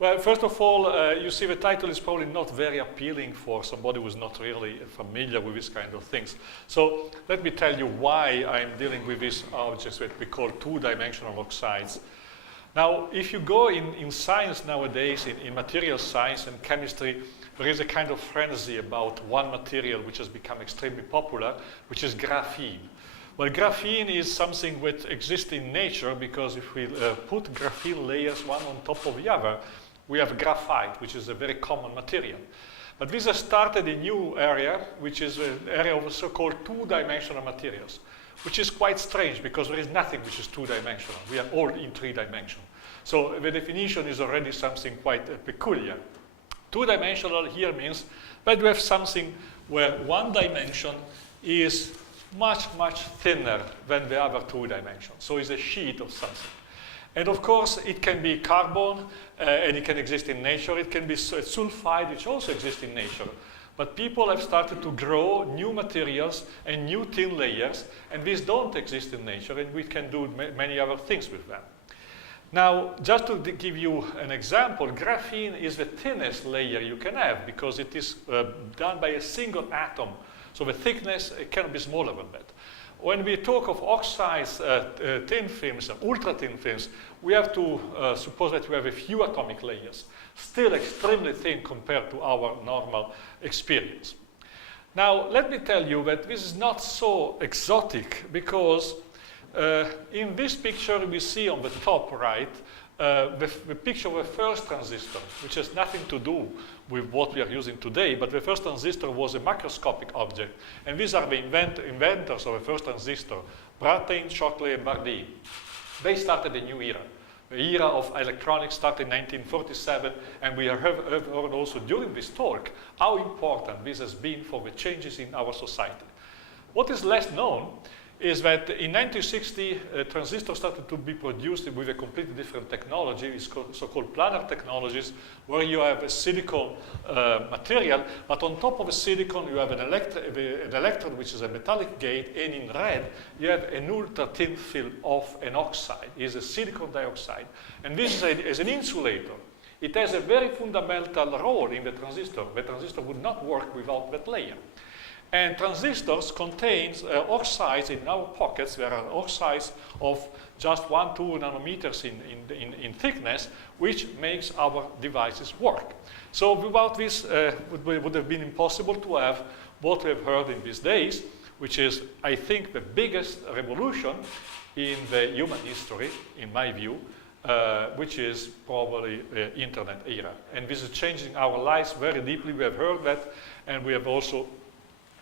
Well, first of all, you see the title is probably not very appealing for somebody who's not really familiar with this kind of things. So let me tell you why I'm dealing with these objects that we call two-dimensional oxides. Now, if you go in science nowadays, in material science and chemistry, there is a kind of frenzy about one material which has become extremely popular, which is graphene. Well, graphene is something that exists in nature because if we put graphene layers one on top of the other, we have graphite, which is a very common material. But this has started a new area, which is an area of so-called two-dimensional materials, which is quite strange because there is nothing which is two-dimensional. We are all in three-dimensional. So the definition is already something quite peculiar. Two-dimensional here means that we have something where one dimension is much, much thinner than the other two dimensions. So it's a sheet of something. And of course, it can be carbon, and it can exist in nature. It can be sulfide, which also exists in nature. But people have started to grow new materials and new thin layers, and these don't exist in nature, and we can do many other things with them. Now, just to give you an example, graphene is the thinnest layer you can have because it is done by a single atom. So the thickness cannot be smaller than that. When we talk of oxides, thin films, ultra-thin films, we have to suppose that we have a few atomic layers, still extremely thin compared to our normal experience. Now, let me tell you that this is not so exotic because in this picture we see on the top right the picture of the first transistor, which has nothing to do with what we are using today, but the first transistor was a macroscopic object, and these are the inventors of the first transistor, Brattain, Shockley, and Bardeen. They started a new era. The era of electronics started in 1947, and we have heard also during this talk how important this has been for the changes in our society. What is less known is that in 1960, transistors started to be produced with a completely different technology. It's so-called planar technologies, where you have a silicon material, but on top of a silicon, you have an electrode, which is a metallic gate, and in red, you have an ultra-thin film of an oxide. It is a silicon dioxide. And this is an insulator. It has a very fundamental role in the transistor. The transistor would not work without that layer. And transistors contain oxides in our pockets. There are oxides of just 1-2 nanometers in thickness, which makes our devices work. So without this, it would have been impossible to have what we have heard in these days, which is, I think, the biggest revolution in the human history, in my view, which is probably the internet era. And this is changing our lives very deeply. We have heard that, and we have also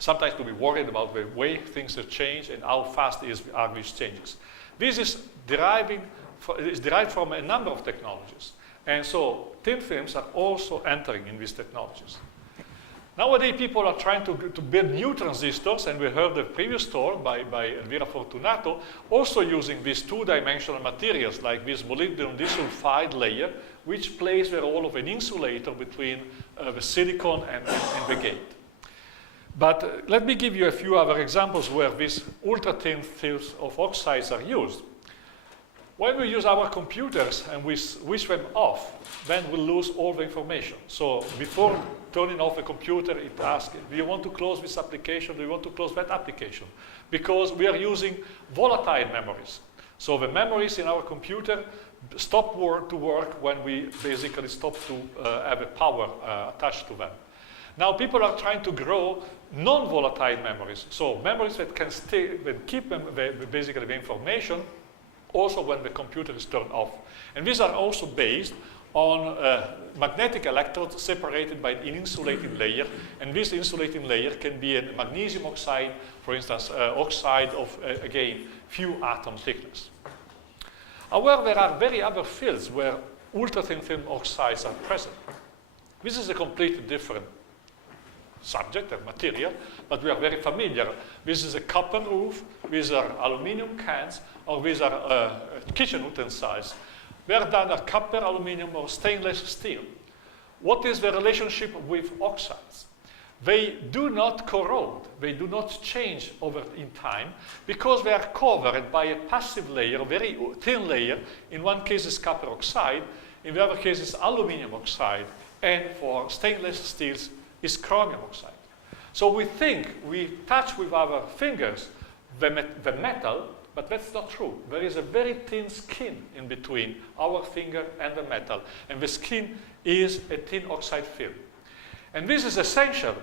sometimes to be worried about the way things have changed and how fast are these changes. This is derived from a number of technologies. And so thin films are also entering in these technologies. Nowadays, people are trying to build new transistors, and we heard the previous talk by Elvira Fortunato, also using these two-dimensional materials like this molybdenum disulfide layer, which plays the role of an insulator between the silicon and the gate. But let me give you a few other examples where these ultra-thin films of oxides are used. When we use our computers and we switch them off, then we lose all the information. So before turning off the computer, it asks, do you want to close this application? Do you want to close that application? Because we are using volatile memories. So the memories in our computer stop to work when we basically stop to have a power attached to them. Now people are trying to grow non-volatile memories, so memories that can stay, that keep basically the information also when the computer is turned off. And these are also based on magnetic electrodes separated by an insulating layer, and this insulating layer can be a magnesium oxide, for instance, oxide of, again, few atom thickness. However, there are very other fields where ultra-thin film oxides are present. This is a completely different subject and material, but we are very familiar. This is a copper roof, these are aluminum cans, or these are kitchen utensils. They are done of copper, aluminum, or stainless steel. What is the relationship with oxides? They do not corrode, they do not change in time, because they are covered by a passive layer, a very thin layer. In one case it's copper oxide, In the other case, it's aluminum oxide. And for stainless steels, it's chromium oxide. So we think we touch with our fingers the metal, but that's not true. There is a very thin skin in between our finger and the metal. And the skin is a thin oxide film. And this is essential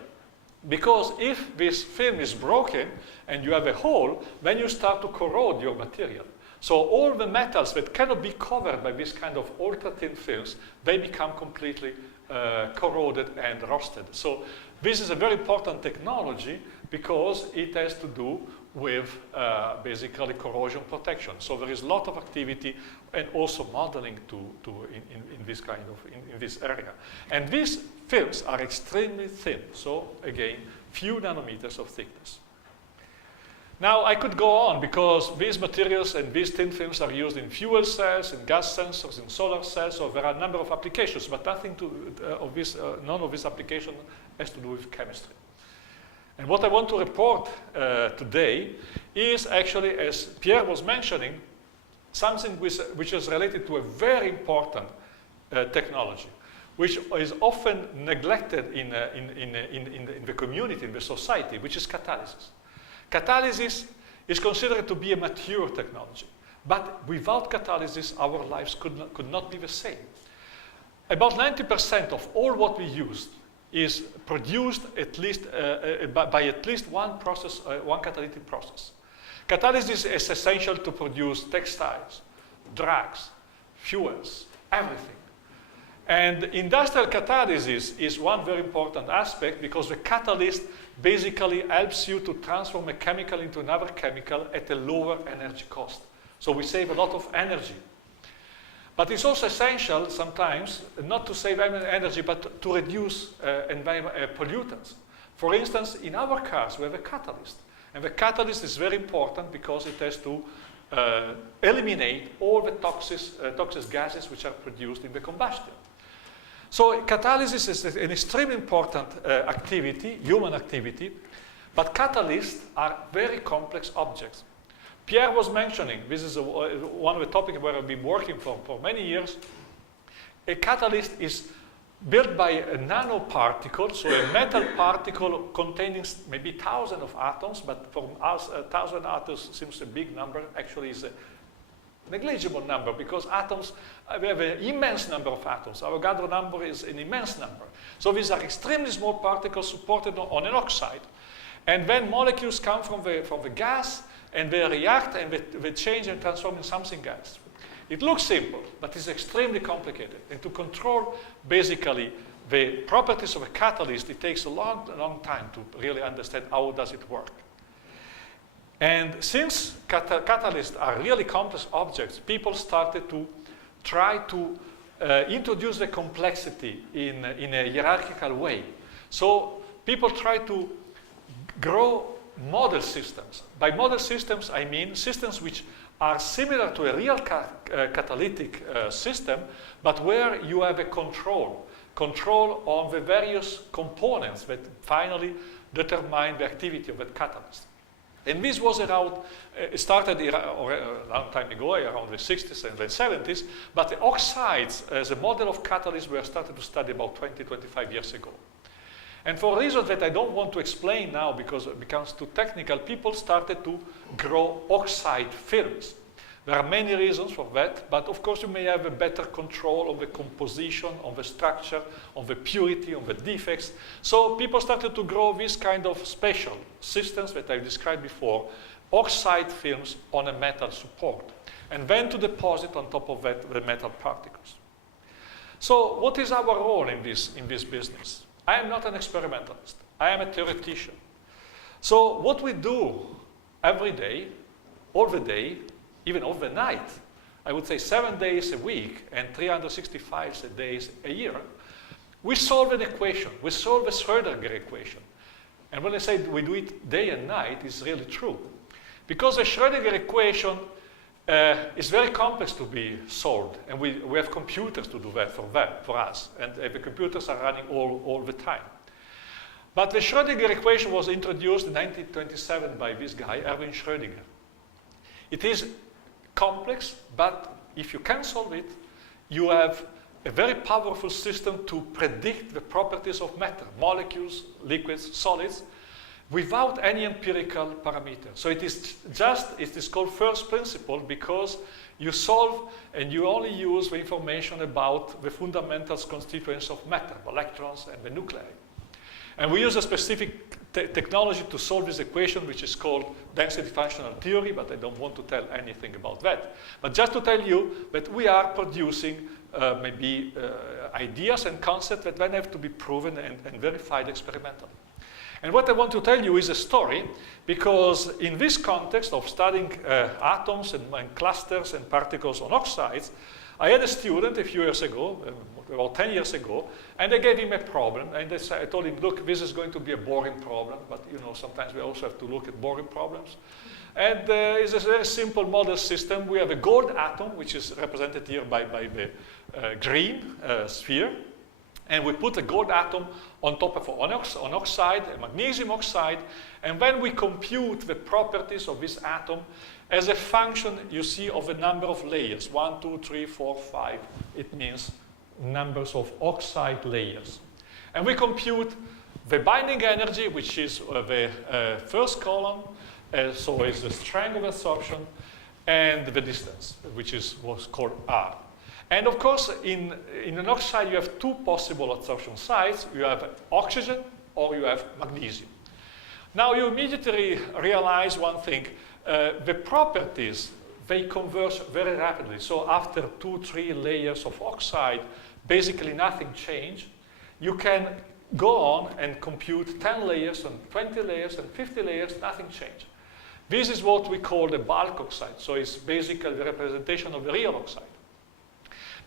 because if this film is broken and you have a hole, then you start to corrode your material. So all the metals that cannot be covered by this kind of ultra-thin films, they become completely corroded and rusted. So this is a very important technology because it has to do with basically corrosion protection. So there is a lot of activity and also modeling in this kind of in this area. And these films are extremely thin. So again, few nanometers of thickness. Now I could go on because these materials and these thin films are used in fuel cells, in gas sensors, in solar cells. So there are a number of applications, but nothing of this, none of this application has to do with chemistry. And what I want to report today is actually, as Pierre was mentioning, something which is related to a very important technology, which is often neglected in the community, in the society, which is catalysis. Catalysis is considered to be a mature technology, but without catalysis, our lives could not be the same. About 90% of all what we use is produced at least by at least one process, one catalytic process. Catalysis is essential to produce textiles, drugs, fuels, everything. And industrial catalysis is one very important aspect because the catalyst basically helps you to transform a chemical into another chemical at a lower energy cost. So we save a lot of energy. But it's also essential sometimes not to save energy, but to reduce pollutants. For instance, in our cars, we have a catalyst. And the catalyst is very important because it has to eliminate all the toxic gases which are produced in the combustion. So catalysis is an extremely important activity, human activity, but catalysts are very complex objects. Pierre was mentioning, this is one of the topics where I've been working for many years. A catalyst is built by a nanoparticle, so a metal particle containing maybe thousands of atoms, but for us 1,000 atoms seems a big number, actually is a negligible number because atoms, we have an immense number of atoms. Our Avogadro number is an immense number. So these are extremely small particles supported on an oxide. And then molecules come from the gas and they react and they change and transform in something else. It looks simple, but it's extremely complicated. And to control basically the properties of a catalyst, it takes a long time to really understand how does it work. And since catalysts are really complex objects, people started to try to introduce the complexity in a hierarchical way. So people try to grow model systems. By model systems, I mean systems which are similar to a real catalytic system, but where you have a control on the various components that finally determine the activity of that catalyst. And this was around, it started a long time ago, around the 60s and the 70s, but the oxides as a model of catalysts were started to study about 20-25 years ago. And for reasons that I don't want to explain now because it becomes too technical, people started to grow oxide films. There are many reasons for that, but of course you may have a better control of the composition, on the structure, on the purity, on the defects. So people started to grow this kind of special systems that I described before, oxide films on a metal support, and then to deposit on top of that the metal particles. So what is our role in this business? I am not an experimentalist. I am a theoretician. So what we do every day, all the day, even overnight, I would say 7 days a week and 365 days a year, we solve an equation. We solve a Schrödinger equation. And when I say we do it day and night, it's really true. Because the Schrödinger equation is very complex to be solved. And we have computers to do that for us. And the computers are running all the time. But the Schrödinger equation was introduced in 1927 by this guy, Erwin Schrödinger. It is complex, but if you can solve it, you have a very powerful system to predict the properties of matter, molecules, liquids, solids, without any empirical parameter. So it is called first principle because you solve and you only use the information about the fundamental constituents of matter, the electrons and the nuclei. And we use a specific technology to solve this equation, which is called density functional theory, but I don't want to tell anything about that. But just to tell you that we are producing ideas and concepts that then have to be proven and verified experimentally. And what I want to tell you is a story, because in this context of studying atoms and clusters and particles on oxides, I had a student a few years ago, about 10 years ago, and I gave him a problem, and I told him, look, this is going to be a boring problem, but you know, sometimes we also have to look at boring problems. And it's a very simple model system. We have a gold atom, which is represented here by the green sphere, and we put a gold atom on top of an oxide, a magnesium oxide, and then we compute the properties of this atom as a function, you see, of a number of layers. 1, 2, 3, 4, 5. It means numbers of oxide layers. And we compute the binding energy, which is the first column, so it's the strength of absorption, and the distance, which is what's called R. And of course, in an oxide, you have two possible absorption sites. You have oxygen or you have magnesium. Now, you immediately realize one thing. The properties, they converge very rapidly. So after 2, 3 layers of oxide, basically nothing changed. You can go on and compute 10 layers and 20 layers and 50 layers, nothing changed. This is what we call the bulk oxide. So it's basically the representation of the real oxide.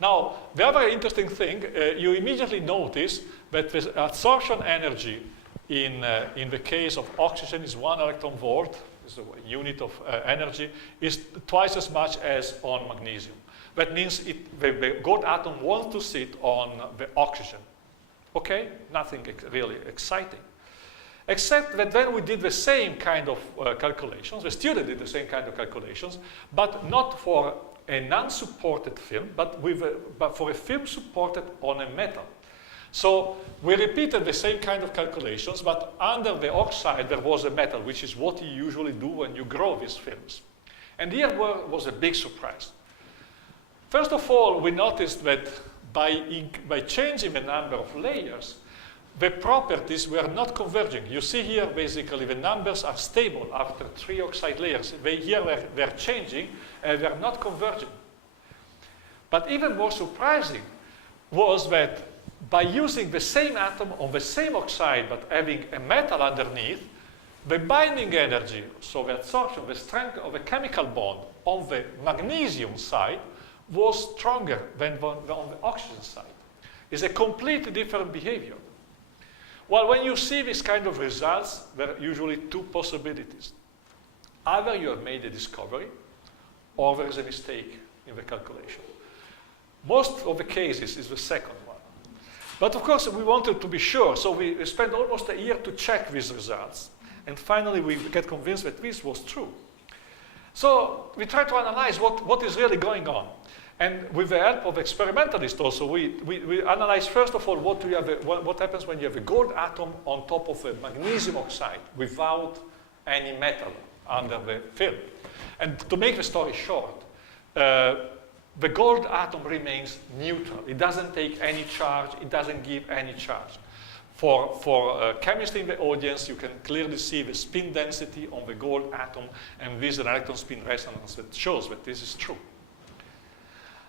Now, the other interesting thing, you immediately notice that the absorption energy in the case of oxygen is 1 electron volt, so a unit of energy, is twice as much as on magnesium. That means the gold atom wants to sit on the oxygen. Okay, nothing really exciting. Except that then we did the same kind of calculations, the student did the same kind of calculations, but not for a non-supported film, but for a film supported on a metal. So we repeated the same kind of calculations, but under the oxide there was a metal, which is what you usually do when you grow these films. And here was a big surprise. First of all, we noticed that by changing the number of layers, the properties were not converging. You see here, basically, the numbers are stable after 3 oxide layers. They're changing, and they're not converging. But even more surprising was that by using the same atom on the same oxide, but having a metal underneath, the binding energy, so the absorption, the strength of a chemical bond on the magnesium side was stronger than on the oxygen side. It's a completely different behavior. Well, when you see this kind of results, there are usually 2 possibilities. Either you have made a discovery, or there is a mistake in the calculation. Most of the cases is the second one. But of course, we wanted to be sure, so we spent almost a year to check these results. And finally, we get convinced that this was true. So we tried to analyze what is really going on. And with the help of experimentalists also, we analyze first of all what happens when you have a gold atom on top of a magnesium oxide without any metal under the film. And to make the story short, the gold atom remains neutral. It doesn't take any charge. It doesn't give any charge. For chemists in the audience, you can clearly see the spin density on the gold atom, and this is an electron spin resonance that shows that this is true.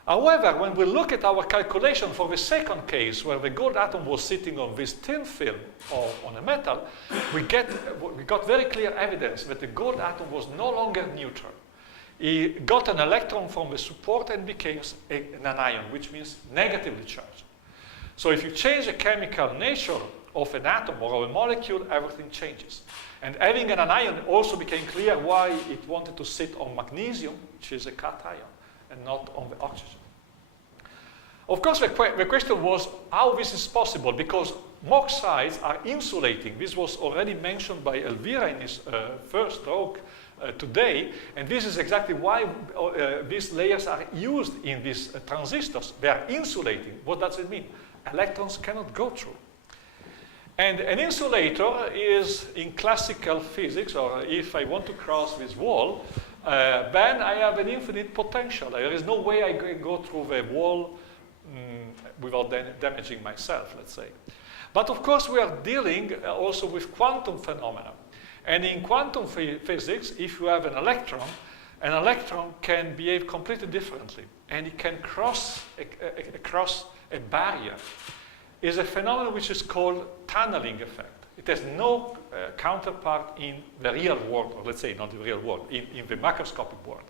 However, when we look at our calculation for the second case, where the gold atom was sitting on this thin film or on a metal, we got very clear evidence that the gold atom was no longer neutral. It got an electron from the support and became an anion, which means negatively charged. So if you change the chemical nature of an atom or of a molecule, everything changes. And having an anion also became clear why it wanted to sit on magnesium, which is a cation, and not on the oxygen. Of course, the question was how this is possible, because oxides are insulating. This was already mentioned by Elvira in his first talk today, and this is exactly why these layers are used in these transistors. They are insulating. What does it mean? Electrons cannot go through. And an insulator is, in classical physics, or if I want to cross this wall, then I have an infinite potential. There is no way I can go through the wall without damaging myself, let's say. But of course, we are dealing also with quantum phenomena. And in quantum physics, if you have an electron can behave completely differently. And it can cross a barrier. It's a phenomenon which is called tunneling effect. It has no counterpart in the real world, or let's say not the real world, in the macroscopic world.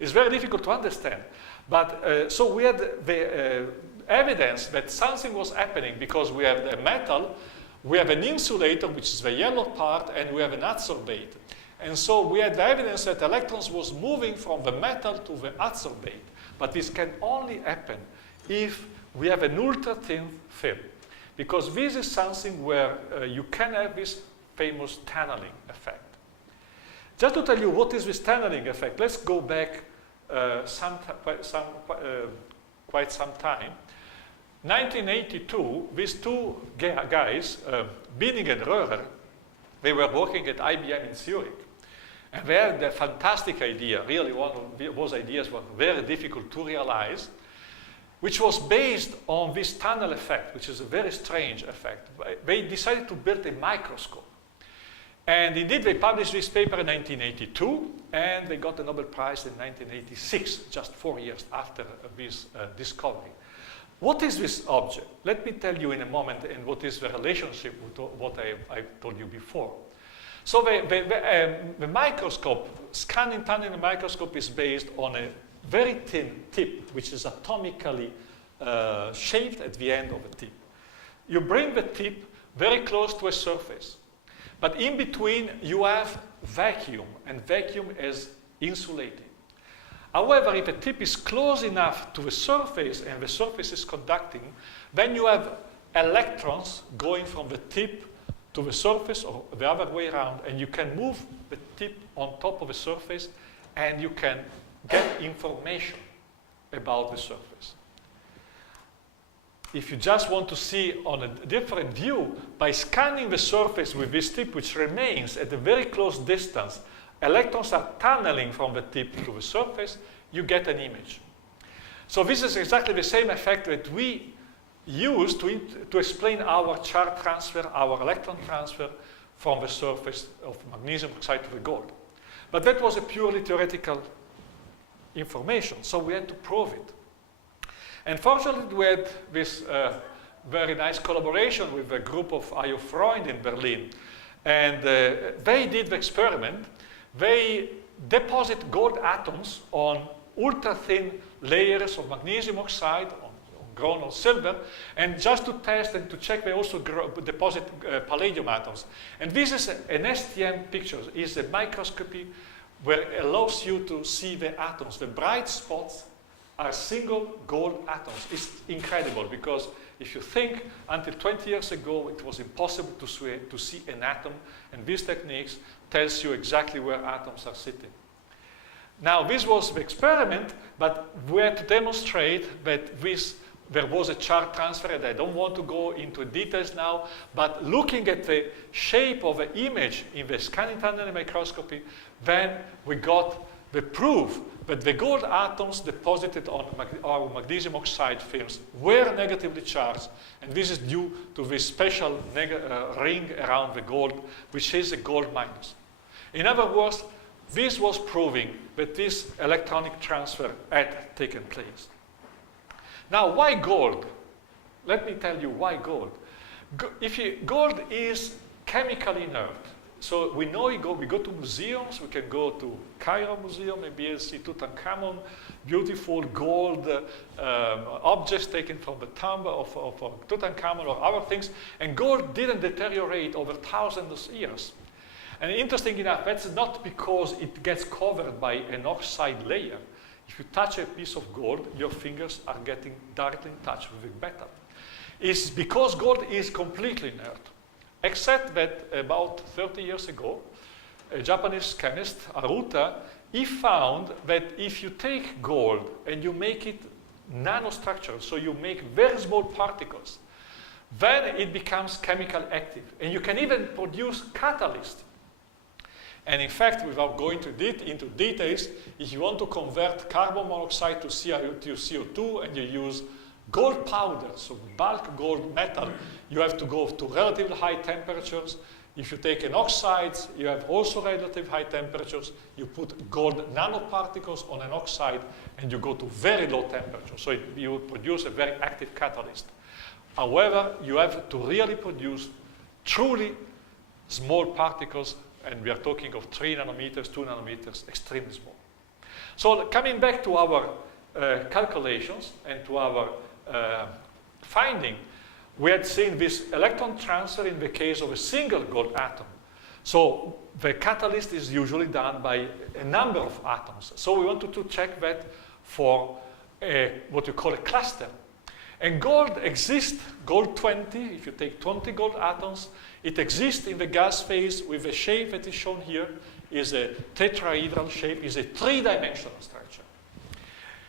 It's very difficult to understand. But so we had the evidence that something was happening because we have a metal, we have an insulator, which is the yellow part, and we have an adsorbate. And so we had the evidence that electrons was moving from the metal to the adsorbate. But this can only happen if we have an ultra-thin film. Because this is something where you can have this famous tunneling effect. Just to tell you what is this tunneling effect, let's go back quite some time. 1982, these two guys, Binning and Röhrer, they were working at IBM in Zurich. And they had a fantastic idea, really one of those ideas were very difficult to realize, which was based on this tunnel effect, which is a very strange effect. They decided to build a microscope. And indeed, they published this paper in 1982, and they got the Nobel Prize in 1986, just 4 years after this discovery. What is this object? Let me tell you in a moment and what is the relationship with what I told you before. So the microscope, scanning tunneling microscope is based on a very thin tip, which is atomically shaped at the end of the tip. You bring the tip very close to a surface, but in between you have vacuum, and vacuum is insulating. However, if the tip is close enough to the surface and the surface is conducting, then you have electrons going from the tip to the surface or the other way around, and you can move the tip on top of the surface and you can get information about the surface. If you just want to see on a different view, by scanning the surface with this tip, which remains at a very close distance, electrons are tunneling from the tip to the surface, you get an image. So this is exactly the same effect that we use to explain our charge transfer, our electron transfer from the surface of magnesium oxide to the gold. But that was a purely theoretical information, so we had to prove it. And fortunately, we had this very nice collaboration with a group of I.O. Freund in Berlin. And they did the experiment. They deposit gold atoms on ultra-thin layers of magnesium oxide, on grown on silver, and just to test and to check, they also deposit palladium atoms. And this is an STM picture. It's a microscopy where it allows you to see the atoms. The bright spots are single gold atoms. It's incredible because if you think, until 20 years ago, it was impossible to see an atom, and these techniques tells you exactly where atoms are sitting. Now, this was the experiment, but we had to demonstrate that there was a charge transfer, and I don't want to go into details now, but looking at the shape of the image in the scanning tunneling microscopy, then we got the proof that the gold atoms deposited on our magnesium oxide films were negatively charged, and this is due to this special ring around the gold, which is a gold minus. In other words, this was proving that this electronic transfer had taken place. Now, why gold? Let me tell you why gold. Gold is chemically inert. So we know we go to museums, we can go to Cairo Museum, maybe see Tutankhamun, beautiful gold objects taken from the tomb of Tutankhamun or other things, and gold didn't deteriorate over thousands of years. And interesting enough, that's not because it gets covered by an oxide layer. If you touch a piece of gold, your fingers are getting directly in touch with the metal. It's because gold is completely inert. Except that about 30 years ago, a Japanese chemist, Aruta, he found that if you take gold and you make it nanostructural, so you make very small particles, then it becomes chemical active. And you can even produce catalyst. And in fact, without going into details, if you want to convert carbon monoxide to CO2 and you use gold powder, so bulk gold metal, you have to go to relatively high temperatures. If you take an oxide, you have also relatively high temperatures. You put gold nanoparticles on an oxide and you go to very low temperatures. So you produce a very active catalyst. However, you have to really produce truly small particles, and we are talking of 3 nanometers, 2 nanometers, extremely small. So coming back to our calculations and to our finding, we had seen this electron transfer in the case of a single gold atom. So the catalyst is usually done by a number of atoms. So we wanted to check that for what you call a cluster. And gold exists, gold 20, if you take 20 gold atoms, it exists in the gas phase with a shape that is shown here, is a tetrahedral shape, is a 3-dimensional structure.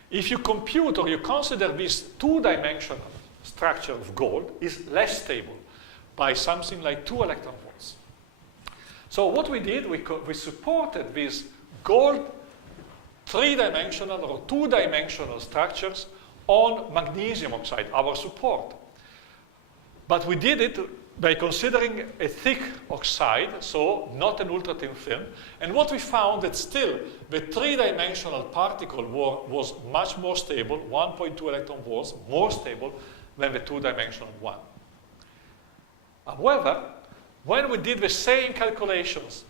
If you compute or you consider this 2-dimensional structure of gold is less stable by something like 2 electron volts. So what we did, we supported these gold 3-dimensional or 2-dimensional structures on magnesium oxide, our support. But we did it by considering a thick oxide, so not an ultra-thin film. And what we found that still the 3-dimensional particle was much more stable, 1.2 electron volts, more stable than the 2-dimensional one. However, when we did the same calculations,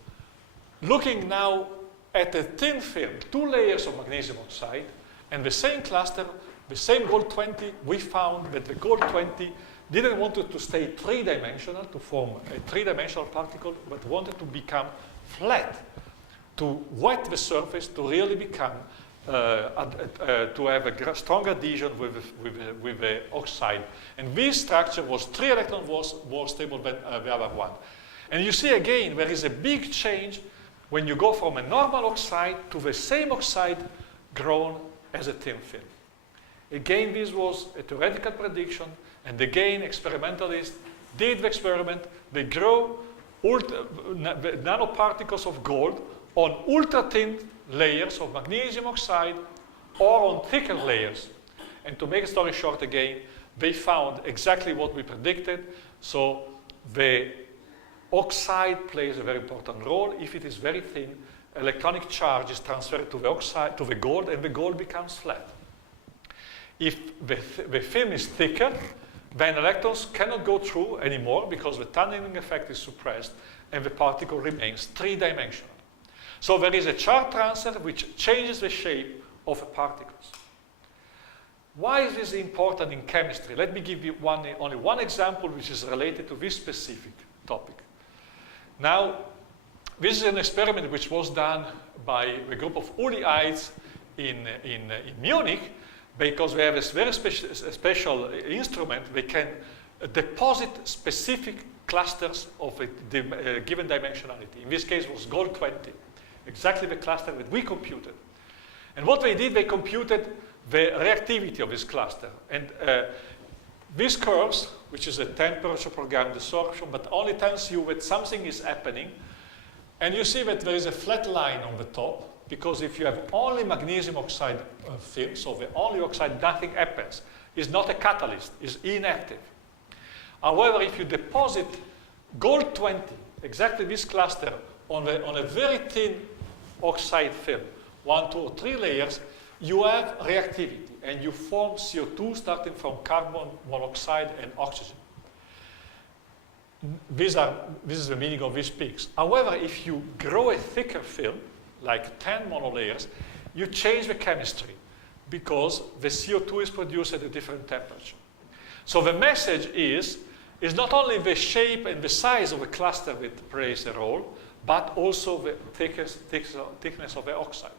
looking now at a thin film, 2 layers of magnesium oxide, and the same cluster, the same gold 20, we found that the gold 20 didn't want it to stay 3-dimensional, to form a 3-dimensional particle, but wanted to become flat, to wet the surface, to really become, to have a strong adhesion with the oxide. And this structure was 3 electron volts more stable than the other one. And you see again, there is a big change when you go from a normal oxide to the same oxide grown as a thin film. Again, this was a theoretical prediction, and again, experimentalists did the experiment. They grow nanoparticles of gold on ultra-thin layers of magnesium oxide or on thicker layers. And to make a story short again, they found exactly what we predicted. So the oxide plays a very important role. If it is very thin, electronic charge is transferred to the oxide, to the gold, and the gold becomes flat. If the film is thicker, then electrons cannot go through anymore because the tunneling effect is suppressed and the particle remains 3-dimensional. So there is a charge transfer which changes the shape of the particles. Why is this important in chemistry? Let me give you only one example which is related to this specific topic. Now, this is an experiment which was done by a group of Uliites in Munich, because we have a very special instrument. We can deposit specific clusters of a given dimensionality. In this case, it was gold 20, exactly the cluster that we computed. And what they did, they computed the reactivity of this cluster. And these curves, which is a temperature programmed desorption, but only tells you that something is happening. And you see that there is a flat line on the top, because if you have only magnesium oxide film, so the only oxide, nothing happens. It's not a catalyst, it's inactive. However, if you deposit gold 20, exactly this cluster, on a very thin oxide film, 1, 2, or 3 layers, you have reactivity, and you form CO2 starting from carbon monoxide and oxygen. This is the meaning of these peaks. However, if you grow a thicker film, like 10 monolayers, you change the chemistry because the CO2 is produced at a different temperature. So the message is not only the shape and the size of the cluster that plays a role, but also the thickness of the oxide.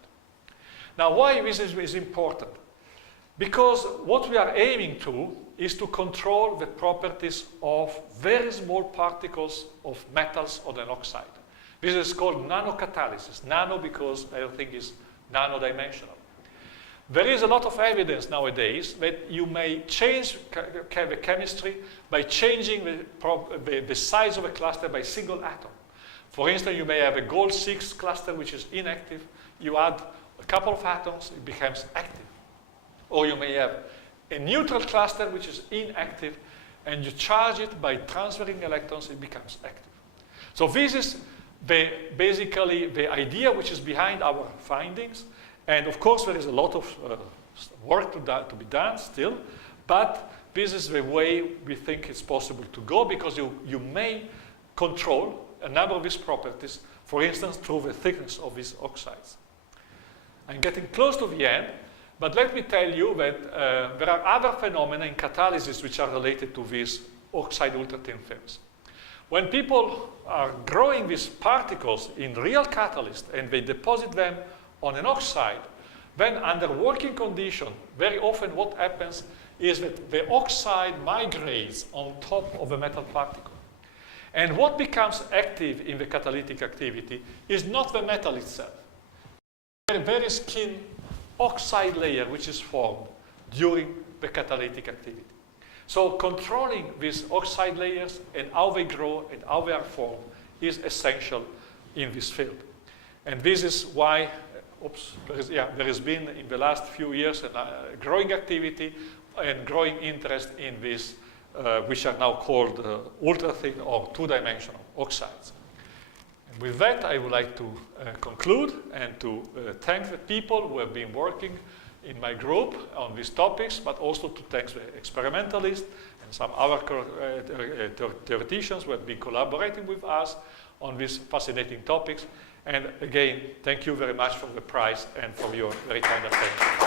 Now, why this is important? Because what we are aiming to is to control the properties of very small particles of metals on an oxide. This is called nanocatalysis. Nano because everything is nano-dimensional. There is a lot of evidence nowadays that you may change the chemistry by changing the size of a cluster by single atom. For instance, you may have a gold 6 cluster which is inactive. You add a couple of atoms, it becomes active. Or you may have a neutral cluster which is inactive, and you charge it by transferring electrons, it becomes active. So this is basically the idea which is behind our findings. And of course, there is a lot of work to be done still, but this is the way we think it's possible to go, because you may control a number of these properties, for instance, through the thickness of these oxides. I'm getting close to the end, but let me tell you that there are other phenomena in catalysis which are related to these oxide ultra-thin films. When people are growing these particles in real catalyst and they deposit them on an oxide, then under working condition, very often what happens is that the oxide migrates on top of a metal particle. And what becomes active in the catalytic activity is not the metal itself. A very thin oxide layer which is formed during the catalytic activity. So controlling these oxide layers and how they grow and how they are formed is essential in this field. And this is why there has been in the last few years a growing activity and growing interest in this, which are now called ultra-thin or two-dimensional oxides. And with that, I would like to conclude and to thank the people who have been working in my group on these topics, but also to thank the experimentalists and some other theoreticians who have been collaborating with us on these fascinating topics. And again, thank you very much for the prize and for your very kind attention.